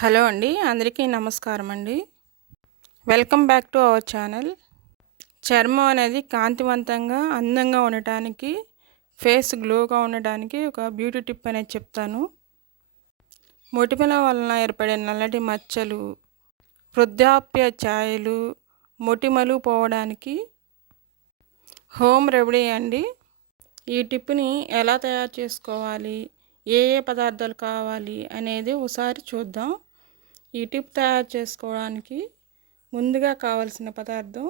Hello అండి అందరికీ నమస్కారం అండి. Welcome back to our channel. చర్మం అనేది కాంతివంతంగా అందంగా ఉండటానికి ఫేస్ గ్లోగా ఉండటానికి ఒక బ్యూటీ టిప్ అనేది చెప్తాను. మొటిమల వలన ఏర్పడే నల్లటి మచ్చలు వృద్ధాప్య ఛాయలు మొటిమలు పోవడానికి హోమ్ రెమెడీ అండి. ఈ టిప్ని ఎలా తయారు చేసుకోవాలి ఏ ఏ పదార్థాలు కావాలి అనేది ఒకసారి చూద్దాం. ఈ టిప్ తయారు చేసుకోవడానికి ముందుగా కావలసిన పదార్థం.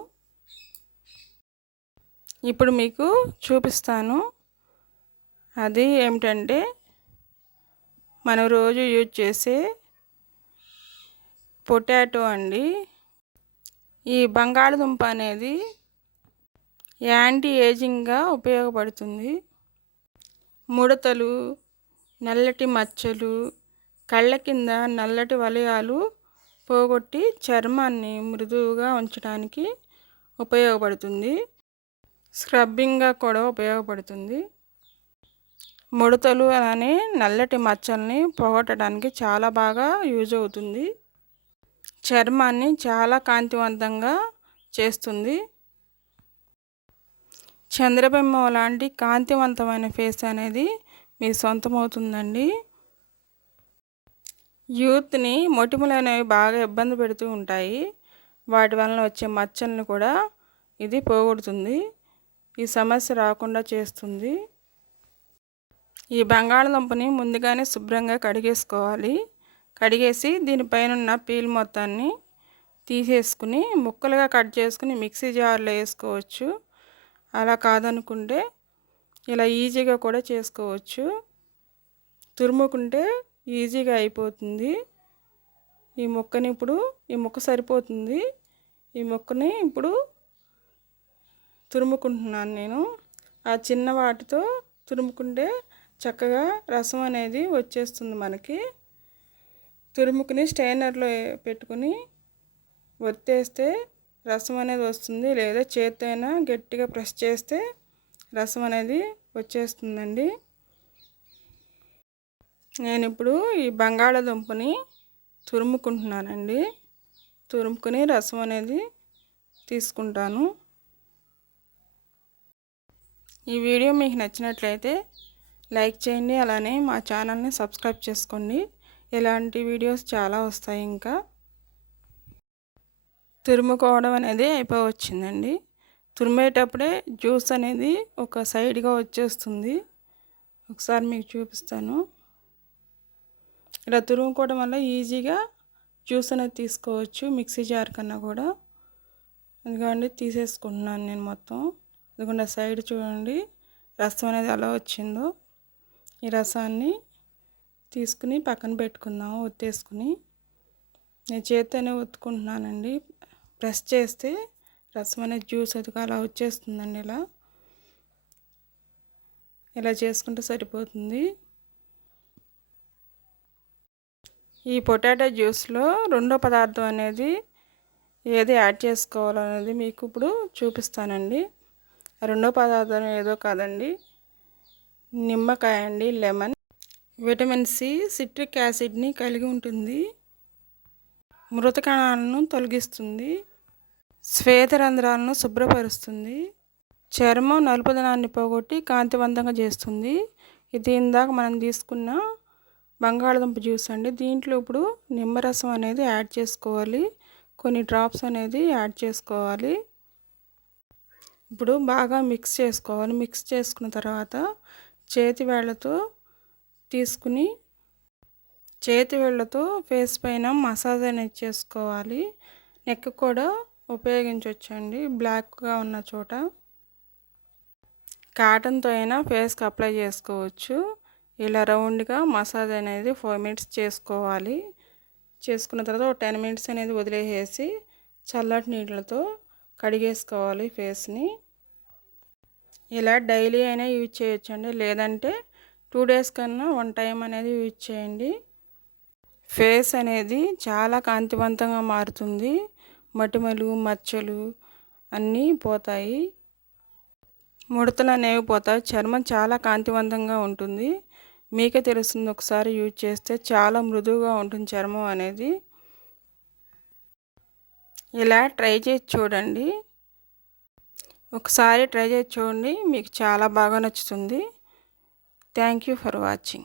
ఇప్పుడు మీకు చూపిస్తాను. అది ఏమిటంటే మనం రోజు యూజ్ చేసే పొటాటో అండి. ఈ బంగాళదుంప అనేది యాంటీ ఏజింగ్గా ఉపయోగపడుతుంది. ముడతలు నల్లటి మచ్చలు కళ్ళ కింద నల్లటి వలయాలు పోగొట్టి చర్మాన్ని మృదువుగా ఉంచడానికి ఉపయోగపడుతుంది. స్క్రబ్బింగ్గా కూడా ఉపయోగపడుతుంది. ముడతలు అలానే నల్లటి మచ్చల్ని పోగొట్టడానికి చాలా బాగా యూజ్ అవుతుంది. చర్మాన్ని చాలా కాంతివంతంగా చేస్తుంది. చంద్రబింబం లాంటి కాంతివంతమైన ఫేస్ అనేది మీ సొంతమవుతుందండి. యూత్ని మొటిములు అనేవి బాగా ఇబ్బంది పెడుతూ ఉంటాయి. వాటి వలన వచ్చే మచ్చలను కూడా ఇది పోగొడుతుంది. ఈ సమస్య రాకుండా చేస్తుంది. ఈ బంగాళదుంపని ముందుగానే శుభ్రంగా కడిగేసుకోవాలి. కడిగేసి దీనిపైన ఉన్న పీల్ మొత్తాన్ని తీసేసుకుని ముక్కలుగా కట్ చేసుకుని మిక్సీ జార్లో వేసుకోవచ్చు. అలా కాదనుకుంటే ఇలా ఈజీగా కూడా చేసుకోవచ్చు. తురుముకుంటే ఈజీగా అయిపోతుంది. ఈ మొక్కని ఇప్పుడు ఈ మొక్క సరిపోతుంది. ఈ మొక్కని ఇప్పుడు తురుముకుంటున్నాను నేను. ఆ చిన్న వాటితో తురుముకుంటే చక్కగా రసం అనేది వచ్చేస్తుంది మనకి. తురుముకుని స్టైనర్లో పెట్టుకుని ఒత్తేస్తే రసం అనేది వస్తుంది. లేదా చేత్తైనా గట్టిగా ప్రెస్ చేస్తే రసం అనేది వచ్చేస్తుందండి. నేను ఇప్పుడు ఈ బంగాళాదుంపని తురుముకుంటున్నానండి. తురుముకుని రసం అనేది తీసుకుంటాను. ఈ వీడియో మీకు నచ్చినట్లయితే లైక్ చేయండి అలానే మా ఛానల్ని సబ్స్క్రైబ్ చేసుకోండి. ఇలాంటి వీడియోస్ చాలా వస్తాయి ఇంకా. తురుముకోవడం అనేది అయిపోవచ్చిందండి. తురిమేటప్పుడే జ్యూస్ అనేది ఒక సైడ్గా వచ్చేస్తుంది. ఒకసారి మీకు చూపిస్తాను. ఇలా తురుముకోవడం వల్ల ఈజీగా జ్యూస్ అనేది తీసుకోవచ్చు మిక్సీ జార్ కన్నా కూడా. ఎందుకంటే తీసేసుకుంటున్నాను నేను మొత్తం. ఎందుకంటే సైడ్ చూడండి రసం అనేది ఎలా వచ్చిందో. ఈ రసాన్ని తీసుకుని పక్కన పెట్టుకుందాము ఒత్తేసుకుని. నేను చేత్తోనే ఒత్తుకుంటున్నానండి. ప్రెస్ చేస్తే రసం అనేది జ్యూస్ అది అలా వచ్చేస్తుందండి ఇలా. ఇలా చేసుకుంటే సరిపోతుంది. ఈ పొటాటో జ్యూస్లో రెండో పదార్థం అనేది ఏది యాడ్ చేసుకోవాలనేది మీకు ఇప్పుడు చూపిస్తానండి. రెండో పదార్థం ఏదో కాదండి. నిమ్మకాయ అండి లెమన్. విటమిన్ సి సిట్రిక్ యాసిడ్ని కలిగి ఉంటుంది. మృత కణాలను తొలగిస్తుంది. శ్వేతరంధ్రాలను శుభ్రపరుస్తుంది. చర్మం నలుపుదనాన్ని పోగొట్టి కాంతివంతంగా చేస్తుంది. ఇది ఇందాక మనం తీసుకున్న బంగాళదుంప జ్యూస్ అండి. దీంట్లో ఇప్పుడు నిమ్మరసం అనేది యాడ్ చేసుకోవాలి. కొన్ని డ్రాప్స్ అనేది యాడ్ చేసుకోవాలి. ఇప్పుడు బాగా మిక్స్ చేసుకోవాలి. మిక్స్ చేసుకున్న తర్వాత చేతి వేళ్ళతో తీసుకుని చేతి వేళ్ళతో ఫేస్ పైన మసాజ్ అనేది చేసుకోవాలి. నెక్ కూడా ఉపయోగించవచ్చండి బ్లాక్గా ఉన్న చోట. కాటన్తో అయినా ఫేస్కి అప్లై చేసుకోవచ్చు. ఇలా రౌండ్గా మసాజ్ అనేది ఫోర్ మినిట్స్ చేసుకోవాలి. చేసుకున్న తర్వాత ఒక టెన్ మినిట్స్ అనేది వదిలేసేసి చల్లటి నీళ్ళతో కడిగేసుకోవాలి ఫేస్ని. ఇలా డైలీ అయినా యూజ్ చేయొచ్చండి. లేదంటే టూ డేస్ కన్నా వన్ టైం అనేది యూజ్ చేయండి. ఫేస్ అనేది చాలా కాంతివంతంగా మారుతుంది. మటిమలు మచ్చలు అన్నీ పోతాయి. ముడతలు అనేవి పోతాయి. చర్మం చాలా కాంతివంతంగా ఉంటుంది. మీకే తెలుస్తుంది ఒకసారి యూజ్ చేస్తే చాలా మృదువుగా ఉంటుంది చర్మం అనేది. ఇలా ట్రై చేసి చూడండి. ఒకసారి ట్రై చేసి చూడండి మీకు చాలా బాగా నచ్చుతుంది. Thank you for watching.